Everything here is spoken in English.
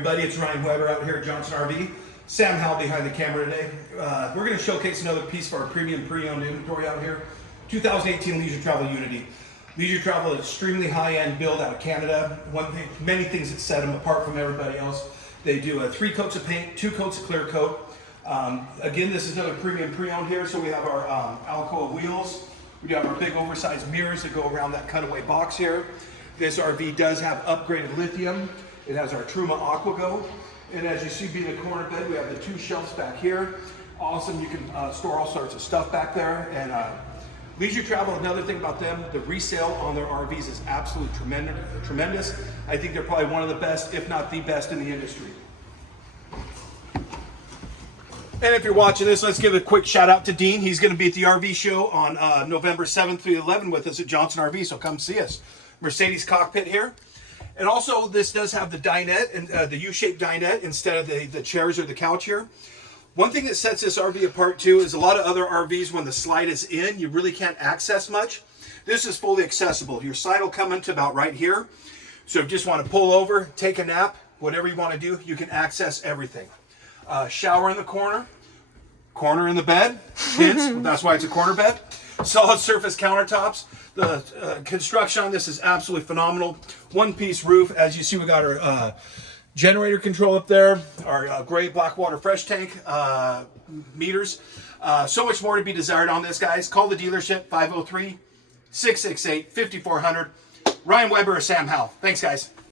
Everybody, it's Ryan Weber out here at Johnson RV. Sam Howell behind the camera today. We're going to showcase another piece of our premium pre-owned inventory out here. 2018 Leisure Travel Unity. Leisure Travel is extremely high-end build out of Canada. One thing, many things that set them apart from everybody else. They do 3 coats of paint, 2 coats of clear coat. Again, this is another premium pre-owned here. So we have our Alcoa wheels. We do have our big oversized mirrors that go around that cutaway box here. This RV does have upgraded lithium. It has our Truma AquaGo. And as you see being a corner bed, we have the 2 shelves back here. Awesome, you can store all sorts of stuff back there. And Leisure Travel, another thing about them, the resale on their RVs is absolutely tremendous. I think they're probably one of the best, if not the best in the industry. And if you're watching this, let's give a quick shout out to Dean. He's going to be at the RV show on November 7th through 11th with us at Johnson RV, so come see us. Mercedes cockpit here. And also, this does have the dinette, and the U-shaped dinette instead of the chairs or the couch here. One thing that sets this RV apart too is a lot of other RVs, when the slide is in, you really can't access much. This is fully accessible. Your slide will come into about right here. So if you just want to pull over, take a nap, whatever you want to do, you can access everything. Shower in the corner in the bed, hence, that's why it's a corner bed. Solid surface countertops. The construction on this is absolutely phenomenal. One-piece roof. As you see, we got our generator control up there, our gray Blackwater fresh tank meters. So much more to be desired on this, guys. Call the dealership, 503-668-5400. Ryan Weber or Sam Howell. Thanks, guys.